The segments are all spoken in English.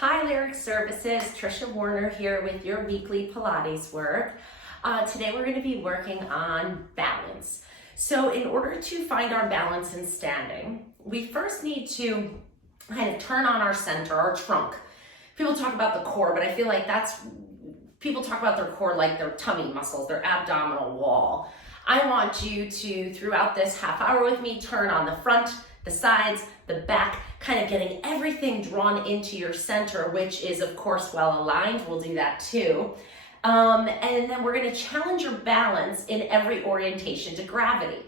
Hi Lyric Services, Trisha Warner here with your weekly Pilates work. Today we're going to be working on balance. So in order to find our balance in standing, we first need to kind of turn on our center, our trunk. People talk about the core, but I feel like people talk about their core like their tummy muscles, their abdominal wall. I want you to, throughout this half hour with me, turn on the front, the sides, the back, kind of getting everything drawn into your center, which is of course well aligned. We'll do that too. And then we're gonna challenge your balance in every orientation to gravity.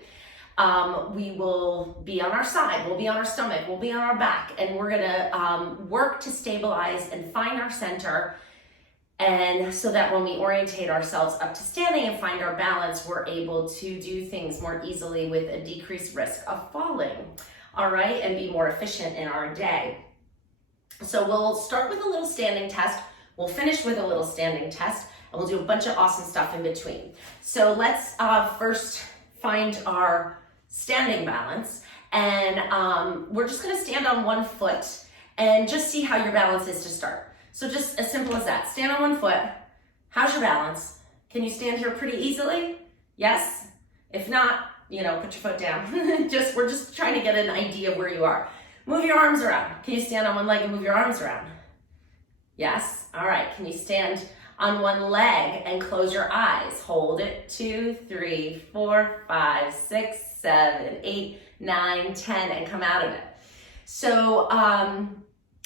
We will be on our side, we'll be on our stomach, we'll be on our back, and we're gonna work to stabilize and find our center. And so that when we orientate ourselves up to standing and find our balance, we're able to do things more easily with a decreased risk of falling. All right, and be more efficient in our day. So we'll start with a little standing test, we'll finish with a little standing test, and we'll do a bunch of awesome stuff in between. So let's first find our standing balance, and we're just gonna stand on one foot and just see how your balance is to start. So just as simple as that, stand on one foot. How's your balance? Can you stand here pretty easily? Yes? If not, put your foot down. We're just trying to get an idea of where you are. Move your arms around. Can you stand on one leg and move your arms around? Yes? All right. Can you stand on one leg and close your eyes? Hold it. 2, 3, 4, 5, 6, 7, 8, 9, 10, and come out of it. So,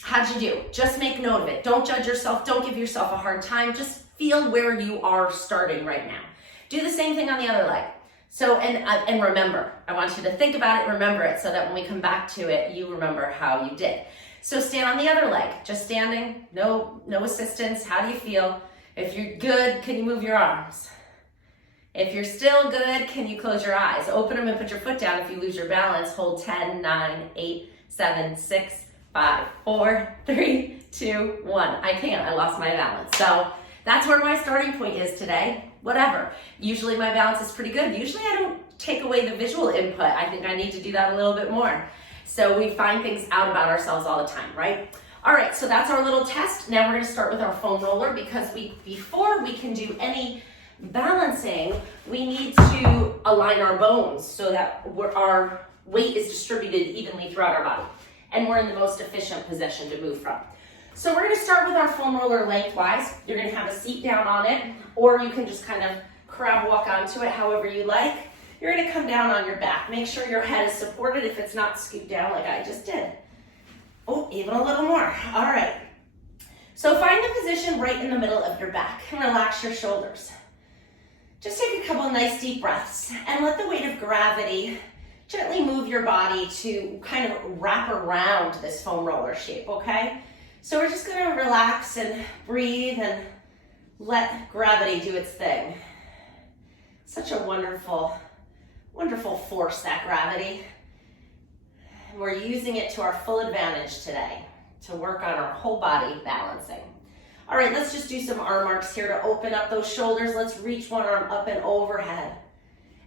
how'd you do? Just make note of it. Don't judge yourself. Don't give yourself a hard time. Just feel where you are starting right now. Do the same thing on the other leg. So, and remember, I want you to think about it, remember it, so that when we come back to it, you remember how you did. So stand on the other leg, just standing, no assistance. How do you feel? If you're good, can you move your arms? If you're still good, can you close your eyes? Open them and put your foot down. If you lose your balance, hold 10, 9, 8, 7, 6, 5, 4, 3, 2, 1. I can't, I lost my balance. So that's where my starting point is today. Whatever. Usually my balance is pretty good. Usually I don't take away the visual input. I think I need to do that a little bit more. So we find things out about ourselves all the time, right? All right, so that's our little test. Now we're gonna start with our foam roller because before we can do any balancing, we need to align our bones so that our weight is distributed evenly throughout our body. And we're in the most efficient position to move from. So we're gonna start with our foam roller lengthwise. You're gonna have a seat down on it, or you can just kind of crab walk onto it however you like. You're gonna come down on your back. Make sure your head is supported. If it's not, scoot down like I just did. Oh, even a little more. All right. So find the position right in the middle of your back and relax your shoulders. Just take a couple nice deep breaths and let the weight of gravity gently move your body to kind of wrap around this foam roller shape, okay? So we're just gonna relax and breathe and let gravity do its thing. Such a wonderful, wonderful force, that gravity. We're using it to our full advantage today to work on our whole body balancing. All right, let's just do some arm marks here to open up those shoulders. Let's reach one arm up and overhead.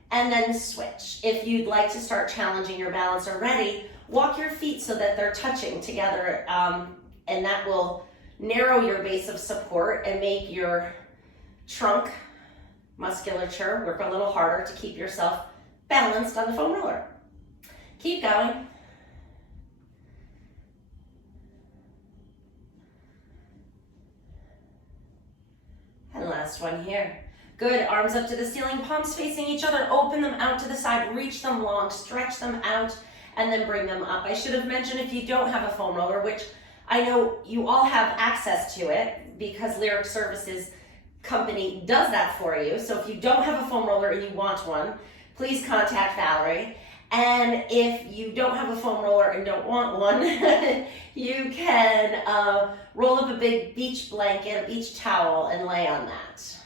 And then switch. If you'd like to start challenging your balance already, walk your feet so that they're touching together, and that will narrow your base of support and make your trunk musculature work a little harder to keep yourself balanced on the foam roller. Keep going. And last one here. Good, arms up to the ceiling, palms facing each other, open them out to the side, reach them long, stretch them out, and then bring them up. I should have mentioned if you don't have a foam roller, which I know you all have access to it because Lyric Services company does that for you. So if you don't have a foam roller and you want one, please contact Valerie. And if you don't have a foam roller and don't want one, you can roll up a big beach blanket, a beach towel, and lay on that.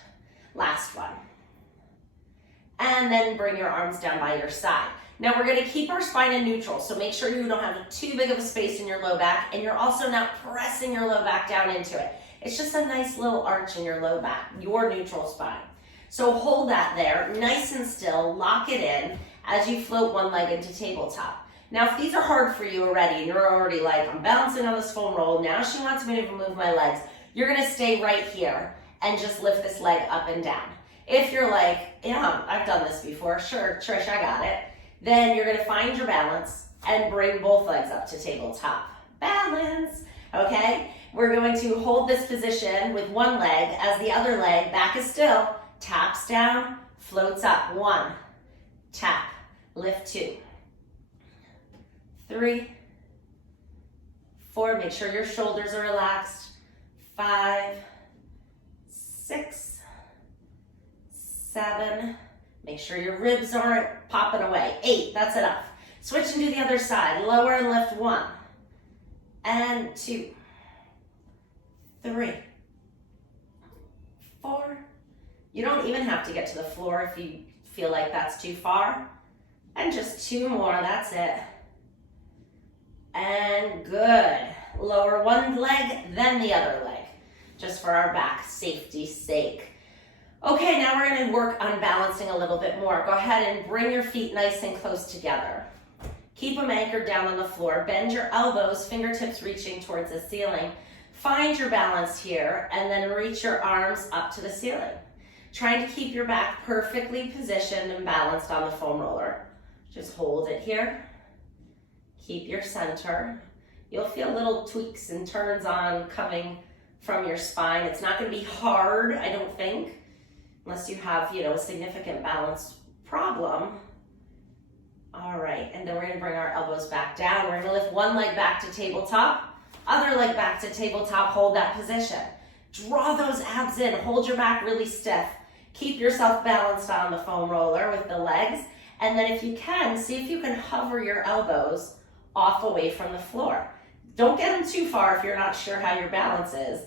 Last one. And then bring your arms down by your side. Now we're gonna keep our spine in neutral, so make sure you don't have too big of a space in your low back, and you're also not pressing your low back down into it. It's just a nice little arch in your low back, your neutral spine. So hold that there, nice and still, lock it in as you float one leg into tabletop. Now, if these are hard for you already, and you're already like, I'm balancing on this foam roll, now she wants me to move my legs, you're gonna stay right here and just lift this leg up and down. If you're like, yeah, I've done this before, sure, Trish, I got it, then you're gonna find your balance and bring both legs up to tabletop. Balance, okay? We're going to hold this position with one leg as the other leg, back is still, taps down, floats up. 1, tap, lift 2, 3, 4, make sure your shoulders are relaxed. 5, 6, 7, make sure your ribs aren't popping away. 8, that's enough. Switch and do the other side. Lower and lift 1, and 2, 3, 4. You don't even have to get to the floor if you feel like that's too far. And just 2 more, that's it. And good. Lower one leg, then the other leg, just for our back safety's sake. Okay, now we're gonna work on balancing a little bit more. Go ahead and bring your feet nice and close together. Keep them anchored down on the floor. Bend your elbows, fingertips reaching towards the ceiling. Find your balance here, and then reach your arms up to the ceiling. Trying to keep your back perfectly positioned and balanced on the foam roller. Just hold it here. Keep your center. You'll feel little tweaks and turns on coming from your spine. It's not going to be hard, I don't think, unless you have, a significant balance problem. All right, and then we're going to bring our elbows back down. We're going to lift one leg back to tabletop, other leg back to tabletop. Hold that position. Draw those abs in. Hold your back really stiff. Keep yourself balanced on the foam roller with the legs. And then if you can, see if you can hover your elbows off away from the floor. Don't get them too far if you're not sure how your balance is.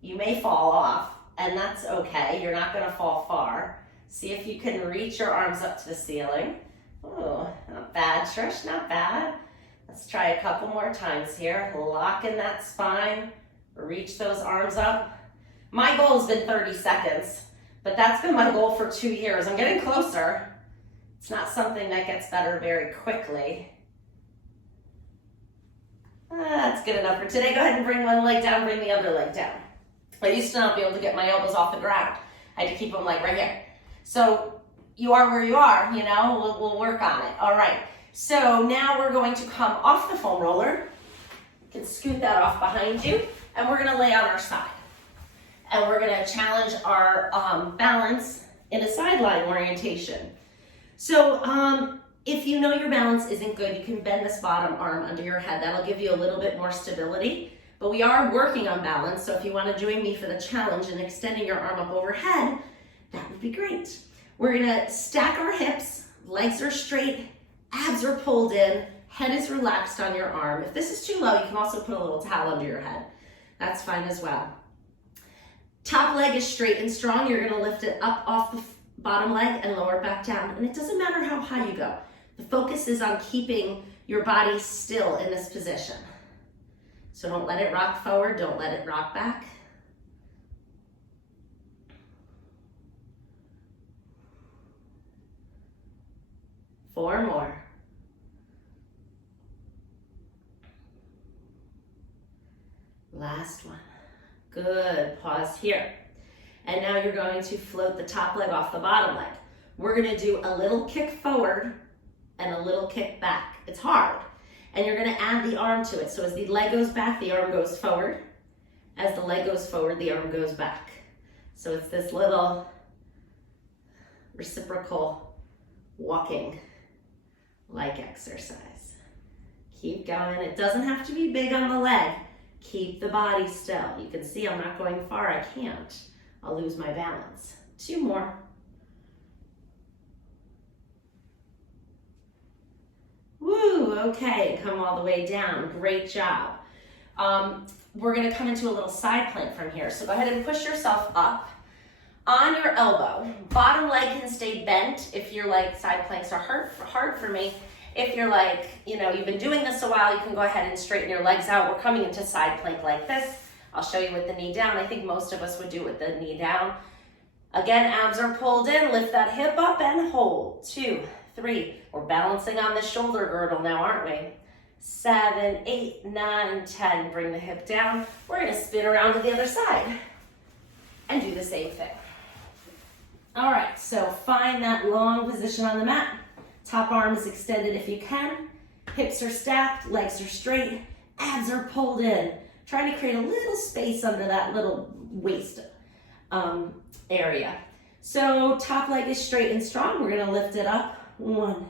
You may fall off, and that's okay. You're not going to fall far. See if you can reach your arms up to the ceiling. Oh, not bad, Trish, not bad. Let's try a couple more times here. Lock in that spine. Reach those arms up. My goal has been 30 seconds, but that's been my goal for 2 years. I'm getting closer. It's not something that gets better very quickly. That's good enough for today. Go ahead and bring one leg down, bring the other leg down. I used to not be able to get my elbows off the ground. I had to keep them like right here. So you are where you are, we'll work on it. All right, so now we're going to come off the foam roller. You can scoot that off behind you, and we're gonna lay on our side. And we're gonna challenge our balance in a sideline orientation. So if you know your balance isn't good, you can bend this bottom arm under your head. That'll give you a little bit more stability. But we are working on balance, so if you want to join me for the challenge and extending your arm up overhead, that would be great. We're gonna stack our hips, legs are straight, abs are pulled in, head is relaxed on your arm. If this is too low, you can also put a little towel under your head. That's fine as well. Top leg is straight and strong. You're gonna lift it up off the bottom leg and lower it back down. And it doesn't matter how high you go. The focus is on keeping your body still in this position. So don't let it rock forward, don't let it rock back. Four more. Last one. Good, pause here. And now you're going to float the top leg off the bottom leg. We're gonna do a little kick forward and a little kick back. It's hard. And you're gonna add the arm to it. So as the leg goes back, the arm goes forward. As the leg goes forward, the arm goes back. So it's this little reciprocal walking like exercise. Keep going. It doesn't have to be big on the leg. Keep the body still. You can see I'm not going far. I can't. I'll lose my balance. 2 more. Woo, okay, come all the way down. Great job. We're gonna come into a little side plank from here. So go ahead and push yourself up on your elbow. Bottom leg can stay bent if you're like, side planks are hard for me. If you're like, you've been doing this a while, you can go ahead and straighten your legs out. We're coming into side plank like this. I'll show you with the knee down. I think most of us would do it with the knee down. Again, abs are pulled in. Lift that hip up and hold. 2, 3. We're balancing on the shoulder girdle now, aren't we? 7, 8, 9, 10. Bring the hip down. We're going to spin around to the other side and do the same thing. All right, so find that long position on the mat. Top arm is extended if you can. Hips are stacked, legs are straight, abs are pulled in. Trying to create a little space under that little waist area. So top leg is straight and strong. We're gonna lift it up. 1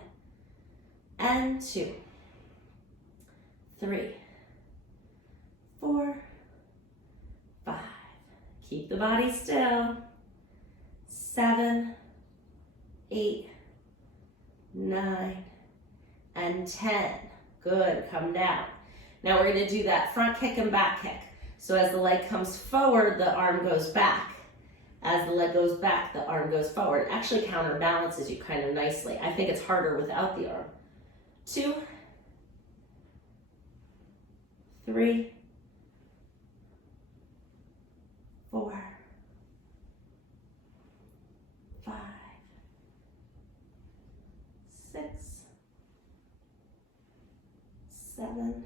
and 2, 3, 4, 5. Keep the body still. 7, 8, 9, and 10. Good, come down. Now we're gonna do that front kick and back kick. So as the leg comes forward, the arm goes back. As the leg goes back, the arm goes forward. It actually counterbalances you kind of nicely. I think it's harder without the arm. 2, 3, 4, 5, 6, 7,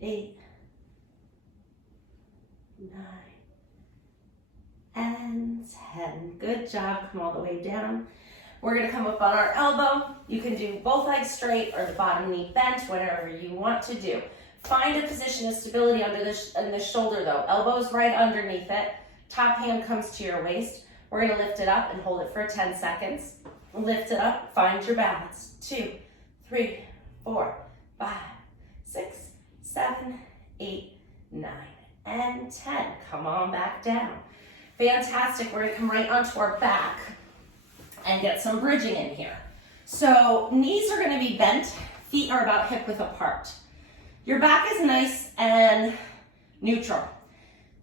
8, 9, and 10. Good job. Come all the way down. We're going to come up on our elbow. You can do both legs straight or the bottom knee bent, whatever you want to do. Find a position of stability under the shoulder though. Elbows right underneath it. Top hand comes to your waist. We're going to lift it up and hold it for 10 seconds. Lift it up. Find your balance. 2, 3, 4, 5, 6, 7, 8, 9, and 10. Come on back down. Fantastic. We're going to come right onto our back and get some bridging in here. So knees are going to be bent. Feet are about hip width apart. Your back is nice and neutral.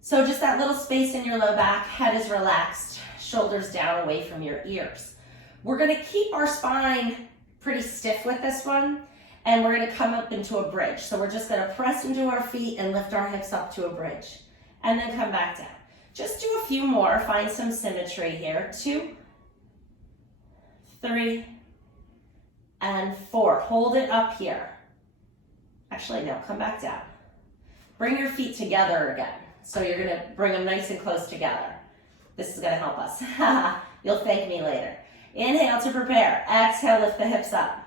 So just that little space in your low back, head is relaxed, shoulders down away from your ears. We're going to keep our spine pretty stiff with this one, and we're going to come up into a bridge. So we're just going to press into our feet and lift our hips up to a bridge, and then come back down. Just do a few more, find some symmetry here. 2, 3, and 4. Hold it up here. Actually, no, come back down. Bring your feet together again. So you're gonna bring them nice and close together. This is gonna help us. You'll thank me later. Inhale to prepare. Exhale, lift the hips up.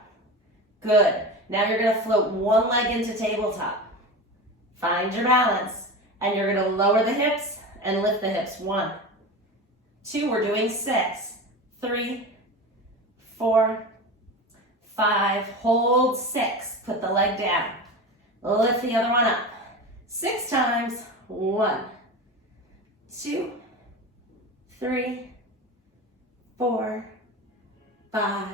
Good. Now you're gonna float one leg into tabletop. Find your balance. And you're gonna lower the hips and lift the hips. 1, 2, we're doing 6, 3, 4, 5, hold 6. Put the leg down. Lift the other one up. 6 times. 1, 2, 3, 4, 5,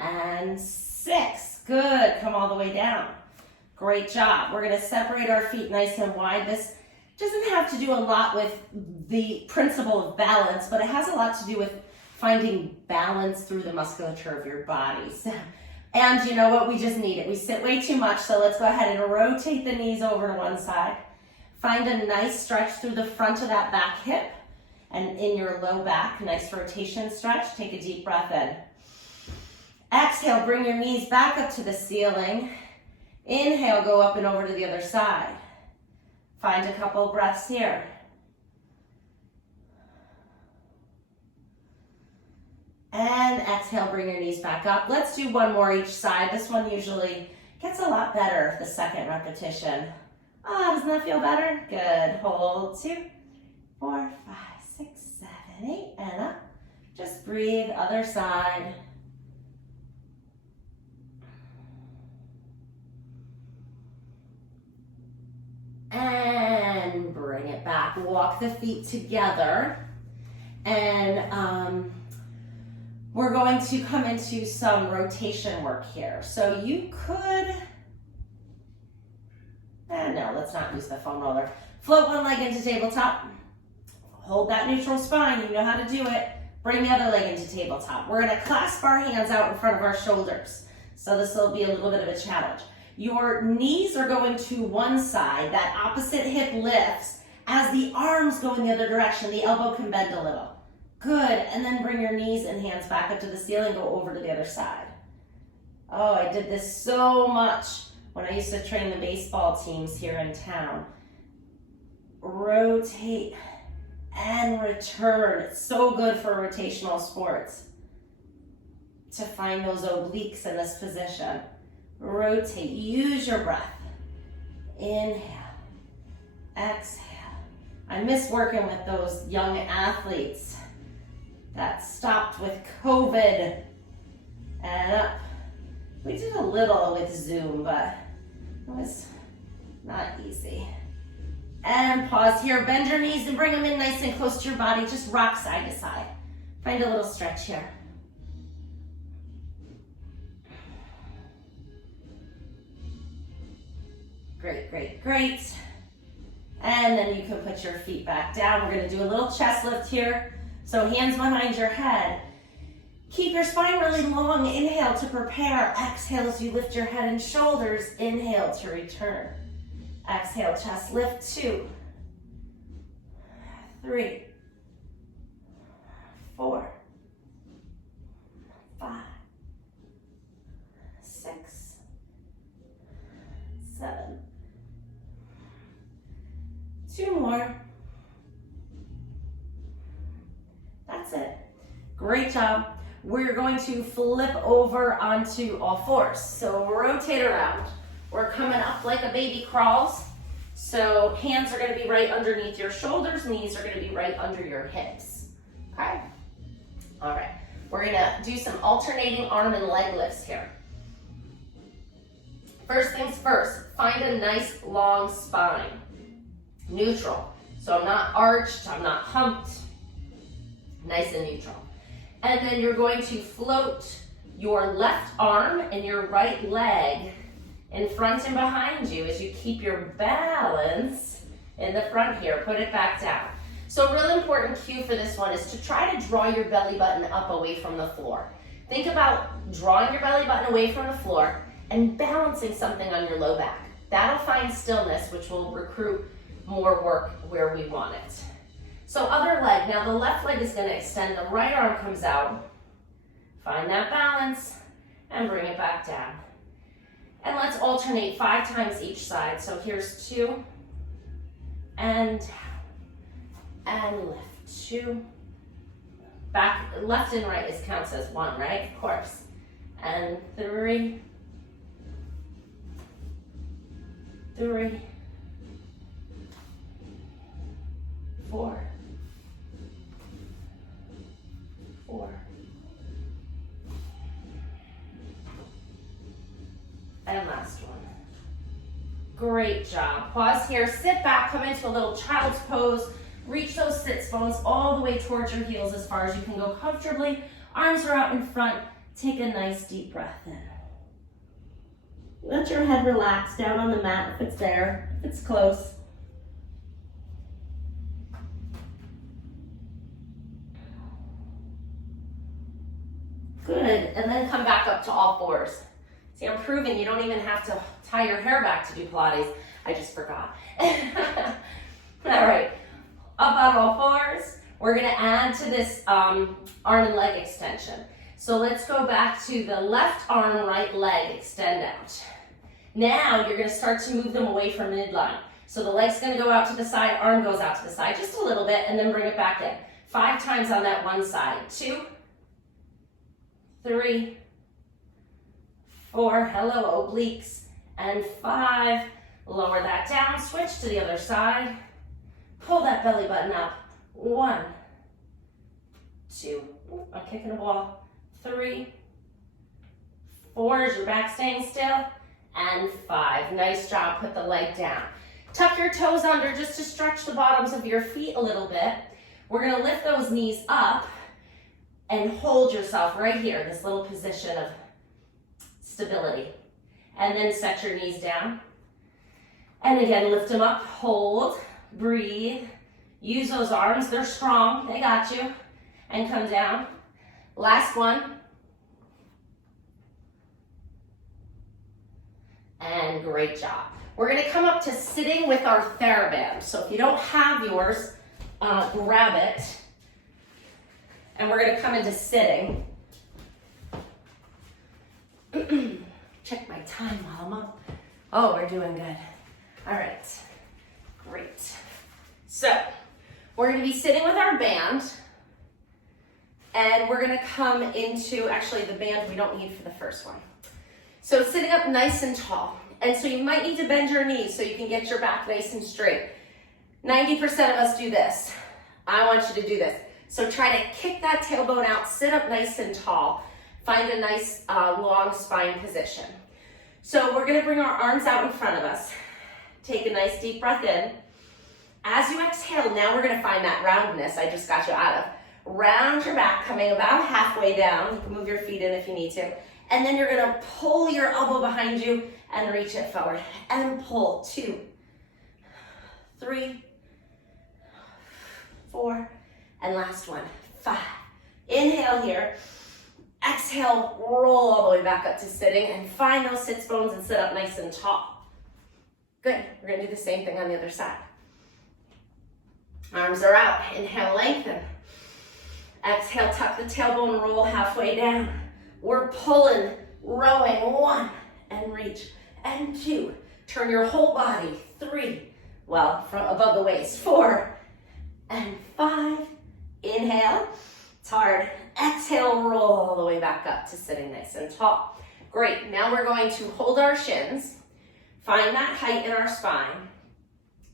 and 6. Good. Come all the way down. Great job. We're going to separate our feet nice and wide. This doesn't have to do a lot with the principle of balance, but it has a lot to do with finding balance through the musculature of your bodies. And you know what? We just need it. We sit way too much, so let's go ahead and rotate the knees over to one side. Find a nice stretch through the front of that back hip and in your low back. Nice rotation stretch. Take a deep breath in. Exhale, bring your knees back up to the ceiling. Inhale, go up and over to the other side. Find a couple breaths here. And exhale, bring your knees back up. Let's do one more each side. This one usually gets a lot better the second repetition. Oh, doesn't that feel better? Good. Hold 2, 4, 5, 6, 7, 8, and up. Just breathe, other side. And bring it back. Walk the feet together. And we're going to come into some rotation work here. So you could, no, let's not use the foam roller. Float one leg into tabletop. Hold that neutral spine. You know how to do it. Bring the other leg into tabletop. We're going to clasp our hands out in front of our shoulders. So this will be a little bit of a challenge. Your knees are going to one side. That opposite hip lifts. As the arms go in the other direction, the elbow can bend a little. Good, and then bring your knees and hands back up to the ceiling, go over to the other side. Oh, I did this so much when I used to train the baseball teams here in town. Rotate and return. It's so good for rotational sports to find those obliques in this position. Rotate, use your breath. Inhale, exhale. I miss working with those young athletes that stopped with COVID and up. We did a little with Zoom, but it was not easy. And pause here, bend your knees and bring them in nice and close to your body. Just rock side to side. Find a little stretch here. Great, great, great. And then you can put your feet back down. We're gonna do a little chest lift here. So hands behind your head. Keep your spine really long. Inhale to prepare. Exhale as you lift your head and shoulders. Inhale to return. Exhale, chest lift. 2, 3, 4, 5, 6, 7. 2 more. That's it. Great job. We're going to flip over onto all fours. So rotate around. We're coming up like a baby crawls. So hands are going to be right underneath your shoulders. Knees are going to be right under your hips. Okay? All right. We're going to do some alternating arm and leg lifts here. First things first, find a nice long spine. Neutral. So I'm not arched, I'm not humped. Nice and neutral. And then you're going to float your left arm and your right leg in front and behind you as you keep your balance in the front here. Put it back down. So a really important cue for this one is to try to draw your belly button up away from the floor. Think about drawing your belly button away from the floor and balancing something on your low back. That'll find stillness, which will recruit more work where we want it. So other leg, now the left leg is going to extend, the right arm comes out. Find that balance and bring it back down. And let's alternate 5 times each side. So here's 2 and lift. 2. Back, left and right counts as 1, right? Of course. And 3. 3. 4. 4. And last one. Great job. Pause here, sit back, come into a little child's pose. Reach those sits bones all the way towards your heels as far as you can go comfortably. Arms are out in front. Take a nice deep breath in. Let your head relax down on the mat if it's there, if it's close. Good, and then come back up to all fours. See, I'm proving you don't even have to tie your hair back to do Pilates. I just forgot. All right, up on all fours. We're gonna add to this arm and leg extension. So let's go back to the left arm, right leg, extend out. Now you're gonna start to move them away from midline. So the leg's gonna go out to the side, arm goes out to the side just a little bit, and then bring it back in. 5 times on that one side. 2, 3, 4, hello obliques, and 5. Lower that down, switch to the other side. Pull that belly button up. 1, 2, I'm kicking a wall. 3, 4, is your back staying still? And 5, nice job, put the leg down. Tuck your toes under just to stretch the bottoms of your feet a little bit. We're gonna lift those knees up and hold yourself right here, this little position of stability. And then set your knees down. And again, lift them up, hold, breathe. Use those arms, they're strong, they got you. And come down. Last one. And great job. We're gonna come up to sitting with our TheraBand. So if you don't have yours, grab it. And we're gonna come into sitting. Check my time while I'm up. Oh, we're doing good. All right, great. So we're gonna be sitting with our band, and we're gonna come into, actually the band we don't need for the first one. So sitting up nice and tall. And so you might need to bend your knees so you can get your back nice and straight. 90% of us do this. I want you to do this. So try to kick that tailbone out, sit up nice and tall. Find a nice long spine position. So we're gonna bring our arms out in front of us. Take a nice deep breath in. As you exhale, now we're gonna find that roundness I just got you out of. Round your back, coming about halfway down. You can move your feet in if you need to. And then you're gonna pull your elbow behind you and reach it forward. And pull, 2, 3, 4, and last one, 5. Inhale here. Exhale, roll all the way back up to sitting and find those sits bones and sit up nice and tall. Good, we're gonna do the same thing on the other side. Arms are out, inhale, lengthen. Exhale, tuck the tailbone, roll halfway down. We're pulling, rowing, 1, and reach, and 2. Turn your whole body, 3, well, from above the waist, 4, and 5. Inhale, it's hard. Exhale, roll all the way back up to sitting nice and tall. Great, now we're going to hold our shins, find that height in our spine,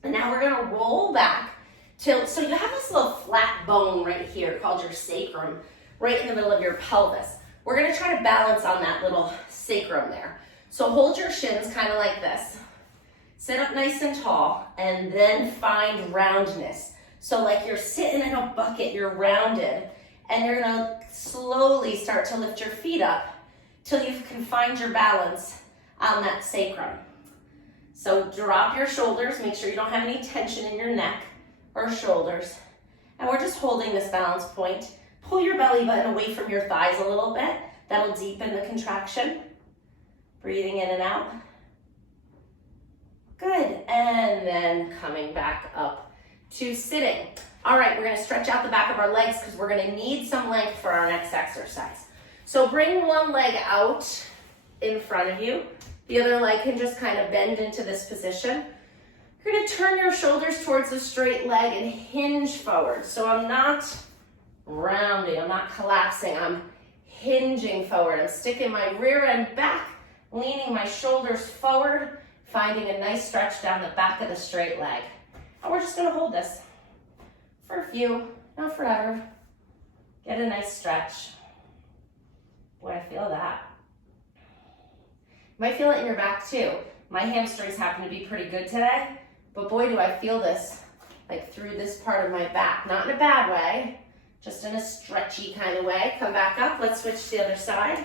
and now we're gonna roll back till, so you have this little flat bone right here called your sacrum, right in the middle of your pelvis. We're gonna try to balance on that little sacrum there. So hold your shins kind of like this. Sit up nice and tall, and then find roundness. So like you're sitting in a bucket, you're rounded, and you're gonna slowly start to lift your feet up till you can find your balance on that sacrum. So drop your shoulders, make sure you don't have any tension in your neck or shoulders. And we're just holding this balance point. Pull your belly button away from your thighs a little bit. That'll deepen the contraction. Breathing in and out. Good, and then coming back up to sitting. All right, we're gonna stretch out the back of our legs because we're gonna need some length for our next exercise. So bring one leg out in front of you. The other leg can just kind of bend into this position. You're gonna turn your shoulders towards the straight leg and hinge forward. So I'm not rounding, I'm not collapsing, I'm hinging forward. I'm sticking my rear end back, leaning my shoulders forward, finding a nice stretch down the back of the straight leg. And we're just gonna hold this for a few, not forever. Get a nice stretch. Boy, I feel that. You might feel it in your back too. My hamstrings happen to be pretty good today, but boy, do I feel this like through this part of my back. Not in a bad way, just in a stretchy kind of way. Come back up, let's switch to the other side.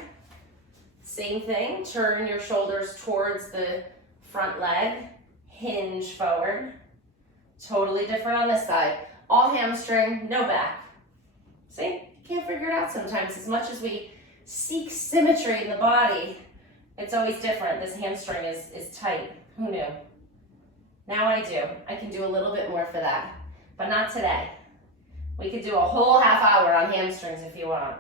Same thing, turn your shoulders towards the front leg, hinge forward. Totally different on this side. All hamstring, no back. See, you can't figure it out sometimes. As much as we seek symmetry in the body, it's always different. This hamstring is tight. Who knew? Now I do. I can do a little bit more for that, but not today. We could do a whole half hour on hamstrings if you want.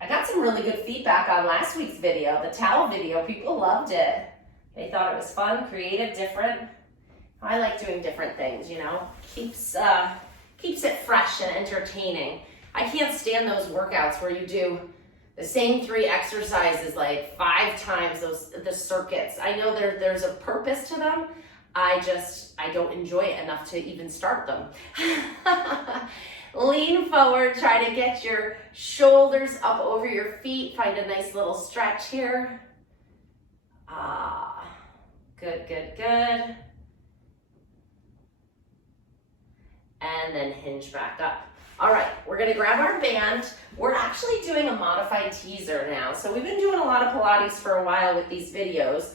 I got some really good feedback on last week's video, the towel video. People loved it. They thought it was fun, creative, different. I like doing different things, you know. Keeps it fresh and entertaining. I can't stand those workouts where you do the same 3 exercises like 5 times, the circuits. I know there's a purpose to them. I don't enjoy it enough to even start them. Lean forward, try to get your shoulders up over your feet. Find a nice little stretch here. Good, good, good. And then hinge back up. All right, we're gonna grab our band. We're actually doing a modified teaser now. So we've been doing a lot of Pilates for a while with these videos.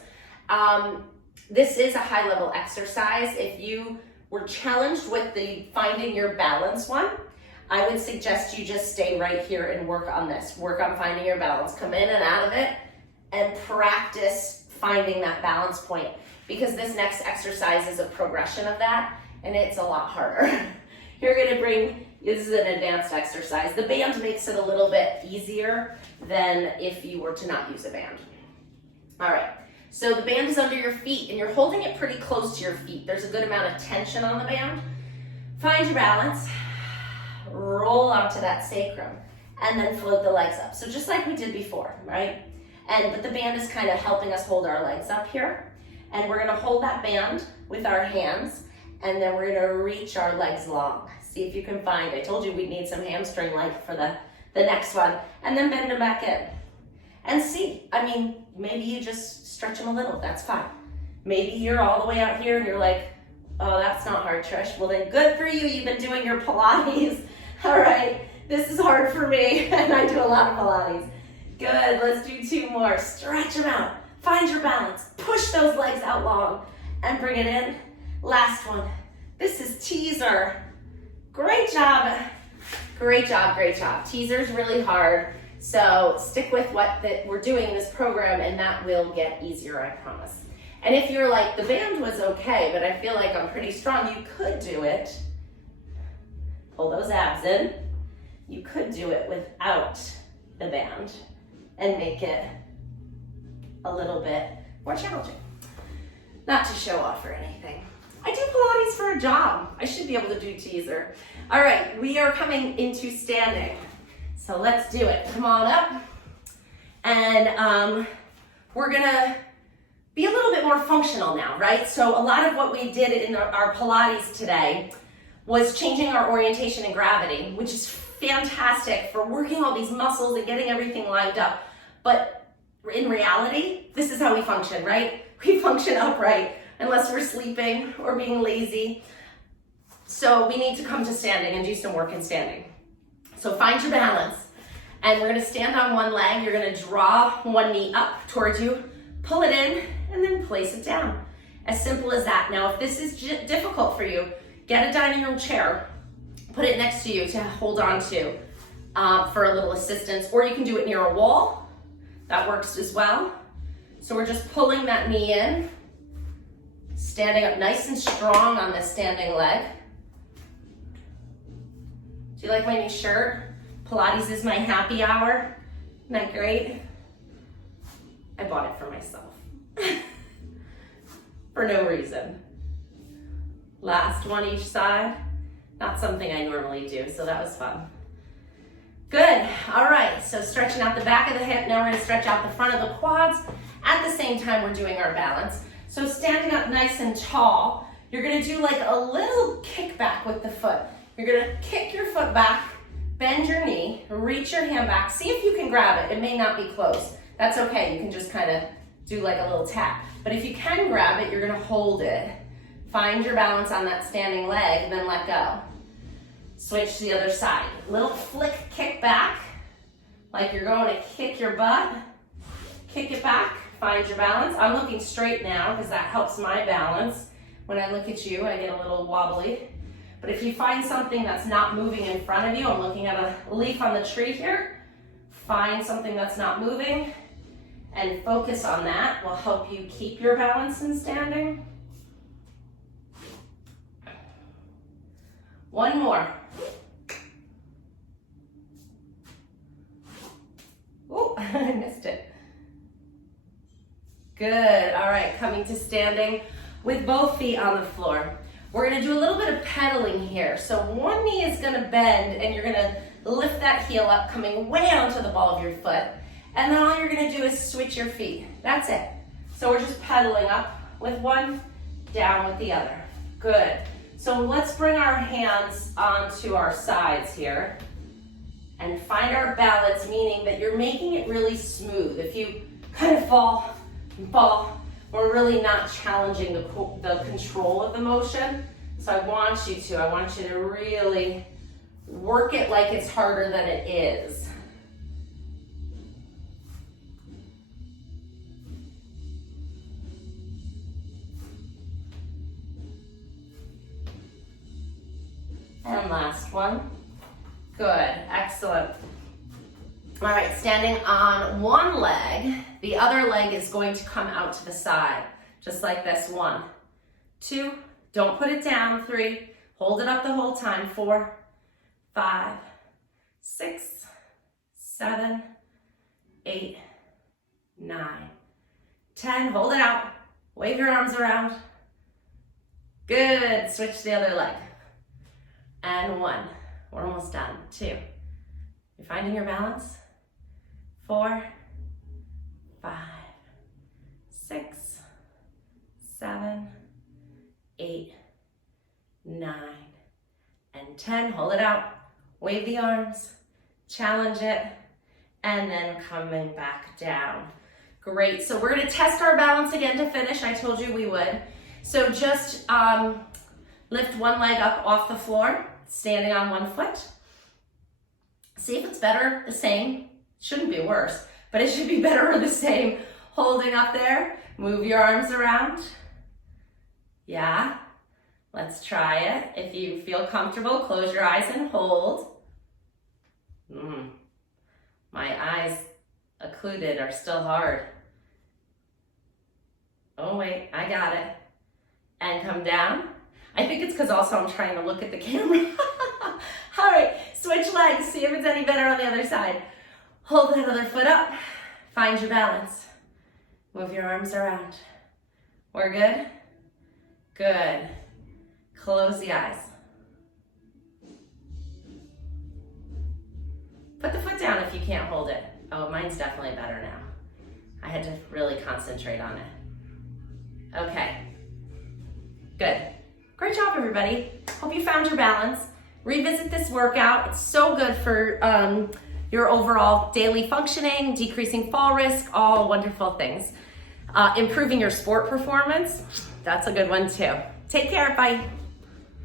This is a high level exercise. If you were challenged with the finding your balance one, I would suggest you just stay right here and work on this. Work on finding your balance. Come in and out of it and practice finding that balance point, because this next exercise is a progression of that and it's a lot harder. You're gonna bring This is an advanced exercise. The band makes it a little bit easier than if you were to not use a band. All right, so the band is under your feet and you're holding it pretty close to your feet. There's a good amount of tension on the band. Find your balance, roll onto that sacrum, and then float the legs up. So just like we did before, right? But the band is kind of helping us hold our legs up here. And we're gonna hold that band with our hands, and then we're gonna reach our legs long. See if you can find, I told you we'd need some hamstring length for the next one. And then bend them back in. And see, I mean, maybe you just stretch them a little, that's fine. Maybe you're all the way out here and you're like, oh, that's not hard, Trish. Well then, good for you, you've been doing your Pilates. All right, this is hard for me, and I do a lot of Pilates. Good, let's do 2 more. Stretch them out, find your balance, push those legs out long, and bring it in. Last one, this is teaser. Great job, great job, great job. Teaser's really hard, so stick with what we're doing in this program, and that will get easier, I promise. And if you're like, the band was okay, but I feel like I'm pretty strong, you could do it. Pull those abs in. You could do it without the band and make it a little bit more challenging. Not to show off or anything. I do Pilates for a job. I should be able to do teaser. All right, we are coming into standing. So let's do it. Come on up. And we're gonna be a little bit more functional now, right? So a lot of what we did in our Pilates today was changing our orientation and gravity, which is fantastic for working all these muscles and getting everything lined up. But in reality, this is how we function, right? We function upright unless we're sleeping or being lazy. So we need to come to standing and do some work in standing. So find your balance. And we're gonna stand on one leg. You're gonna draw one knee up towards you, pull it in, and then place it down. As simple as that. Now, if this is difficult for you, get a dining room chair, put it next to you to hold on to for a little assistance, or you can do it near a wall. That works as well. So we're just pulling that knee in, standing up nice and strong on this standing leg. Do you like my new shirt? Pilates is my happy hour. Isn't that great? I bought it for myself. For no reason. Last one each side. Not something I normally do, so that was fun. Good, all right, so stretching out the back of the hip. Now we're gonna stretch out the front of the quads. At the same time, we're doing our balance. So standing up nice and tall, you're gonna do like a little kickback with the foot. You're gonna kick your foot back, bend your knee, reach your hand back. See if you can grab it. It may not be close. That's okay, you can just kind of do like a little tap. But if you can grab it, you're gonna hold it. Find your balance on that standing leg, then let go. Switch to the other side. Little flick, kick back, like you're going to kick your butt. Kick it back, find your balance. I'm looking straight now because that helps my balance. When I look at you, I get a little wobbly. But if you find something that's not moving in front of you, I'm looking at a leaf on the tree here. Find something that's not moving and focus on that. Will help you keep your balance in standing. One more. Oh, I missed it. Good, all right, coming to standing with both feet on the floor. We're gonna do a little bit of pedaling here. So one knee is gonna bend and you're gonna lift that heel up, coming way onto the ball of your foot. And then all you're gonna do is switch your feet. That's it. So we're just pedaling up with one, down with the other. Good. So let's bring our hands onto our sides here and find our balance, meaning that you're making it really smooth. If you kind of fall, we're really not challenging the control of the motion. So I want you to really work it like it's harder than it is. And last one. Good, excellent. All right, standing on one leg, the other leg is going to come out to the side, just like this. 1, 2, don't put it down. 3, hold it up the whole time. 4, 5, 6, 7, 8, 9, 10. Hold it out. Wave your arms around. Good. Switch to the other leg. And 1. We're almost done. 2. You're finding your balance. 4, 5, 6, 7, 8, 9, and 10. Hold it out. Wave the arms. Challenge it. And then coming back down. Great. So we're going to test our balance again to finish. I told you we would. So just lift one leg up off the floor, standing on one foot. See if it's better, the same. Shouldn't be worse, but it should be better or the same. Holding up there. Move your arms around. Yeah. Let's try it. If you feel comfortable, close your eyes and hold. My eyes occluded are still hard. Oh wait, I got it. And come down. I think it's because also I'm trying to look at the camera. All right, switch legs, see if it's any better on the other side. Hold that other foot up. Find your balance. Move your arms around. We're good? Good. Close the eyes. Put the foot down if you can't hold it. Oh, mine's definitely better now. I had to really concentrate on it. Okay. Good. Great job, everybody. Hope you found your balance. Revisit this workout. It's so good for your overall daily functioning, decreasing fall risk, all wonderful things. Improving your sport performance. That's a good one too. Take care. Bye.